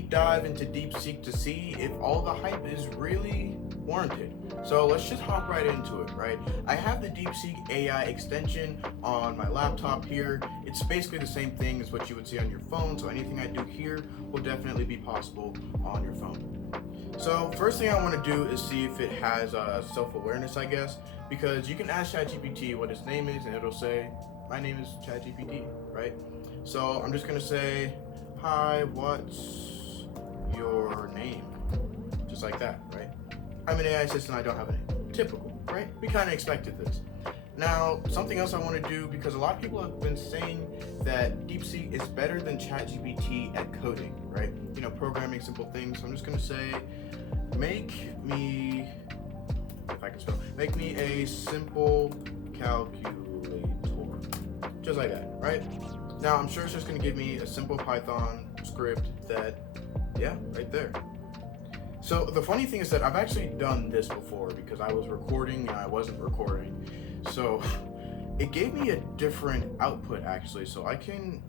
deep dive into DeepSeek to see if all the hype is really warranted. So let's just hop right into it, right? I have the DeepSeek AI extension on my laptop here. It's basically the same thing as what you would see on your phone, so anything I do here will definitely be possible on your phone. So first thing I want to do is see if it has self-awareness, I guess, because you can ask ChatGPT what his name is and it'll say, my name is ChatGPT, right? So I'm just gonna say, hi, what's your name? Just like that, right? I'm an AI assistant, I don't have a name. Typical, right? We kind of expected this. Now, something else I want to do, because a lot of people have been saying that DeepSeek is better than ChatGPT at coding, right? You know, programming simple things. So I'm just going to say, make me a simple calculator. Just like that, right? Now, I'm sure it's just going to give me a simple Python script that, yeah, right there. So the funny thing is that I've actually done this before because I was recording and I wasn't recording. So it gave me a different output actually. So I can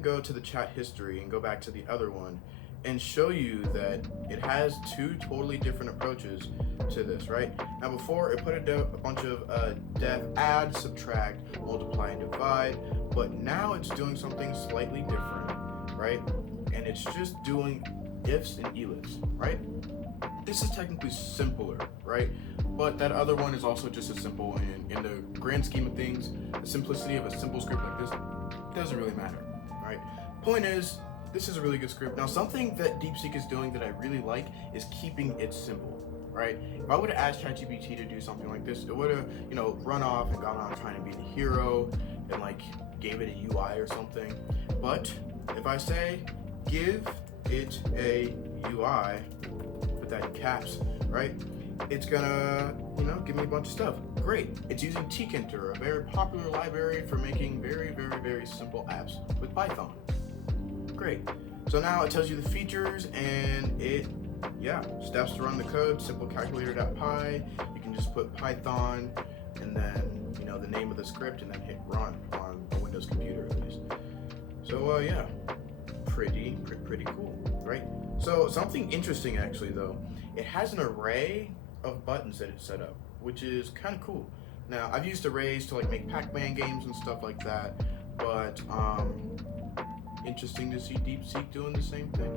go to the chat history and go back to the other one and show you that it has two totally different approaches to this, right? Now before it put a bunch of def, add, subtract, multiply, and divide, but now it's doing something slightly different, right? And it's just doing ifs and elifs, right? This is technically simpler, right? But that other one is also just as simple, and in the grand scheme of things, the simplicity of a simple script like this doesn't really matter, right? Point is, this is a really good script. Now, something that DeepSeek is doing that I really like is keeping it simple, right? If I would have asked ChatGPT to do something like this, it would have, run off and gone on trying to be the hero and gave it a UI or something. But if I say, give it a UI, put that in caps, right? It's gonna, give me a bunch of stuff. Great. It's using tkinter, a very popular library for making very, very, very simple apps with Python. Great. So now it tells you the features and steps to run the code, simple calculator.py. You can just put Python and then, the name of the script and then hit run on a Windows computer at least. So pretty cool, right? So something interesting actually though, it has an array of buttons that it's set up, which is kind of cool. Now I've used arrays to make Pac-Man games and stuff like that, but interesting to see DeepSeek doing the same thing.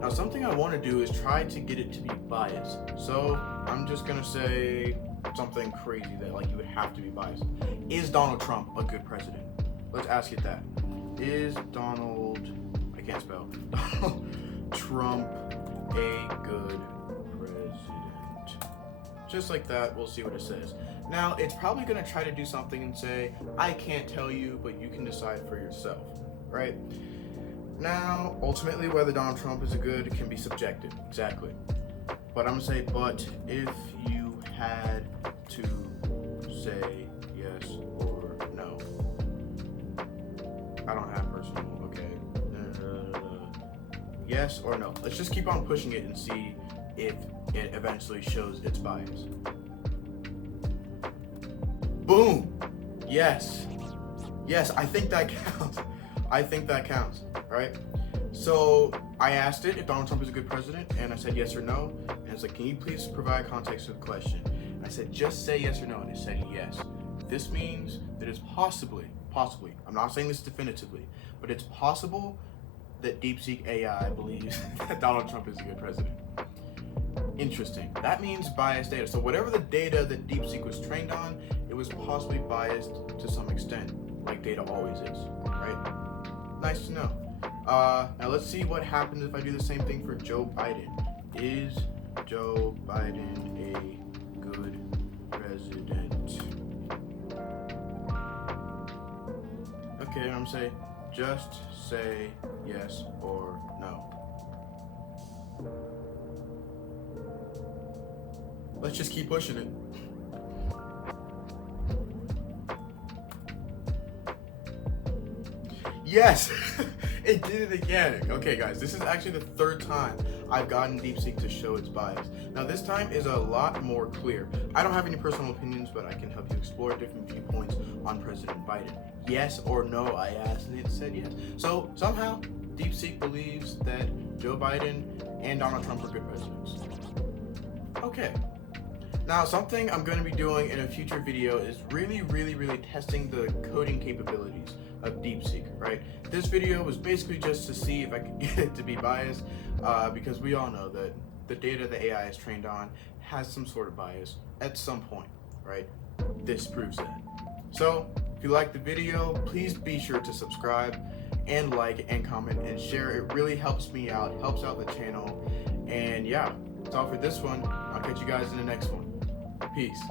Now something I want to do is try to get it to be biased. So I'm just gonna say something crazy that you would have to be biased. Is Donald Trump a good president? Let's ask it that. Is Donald Trump a good president? Just like that, we'll see what it says. Now, it's probably gonna try to do something and say, I can't tell you, but you can decide for yourself, right? Now, ultimately, whether Donald Trump is a good can be subjective, exactly. But I'm gonna say, but if you had to say yes or no. I don't have personal, okay. Yes or no. Let's just keep on pushing it and see if it eventually shows its bias. Boom! Yes. Yes, I think that counts. I think that counts, right? So I asked it if Donald Trump is a good president, and I said yes or no. And it's like, can you please provide context to the question? And I said, just say yes or no, and it said yes. This means that it's possibly, I'm not saying this definitively, but it's possible that DeepSeek AI believes that Donald Trump is a good president. Interesting. That means biased data. So whatever the data that DeepSeek was trained on, it was possibly biased to some extent, like data always is, right? Nice to know. Now let's see what happens if I do the same thing for Joe Biden. Is Joe Biden a good president? Okay, I'm saying just say yes or no. Let's just keep pushing it. Yes, it did it again. Okay guys, this is actually the third time I've gotten DeepSeek to show its bias. Now this time is a lot more clear. I don't have any personal opinions, but I can help you explore different viewpoints on President Biden. Yes or no, I asked, and it said yes. So somehow DeepSeek believes that Joe Biden and Donald Trump are good presidents. Okay. Now, something I'm going to be doing in a future video is really testing the coding capabilities of DeepSeek, right? This video was basically just to see if I could get it to be biased, because we all know that the data the AI is trained on has some sort of bias at some point, right? This proves that. So, if you like the video, please be sure to subscribe and like and comment and share. It really helps me out, helps out the channel. And yeah, that's all for this one. I'll catch you guys in the next one. Peace.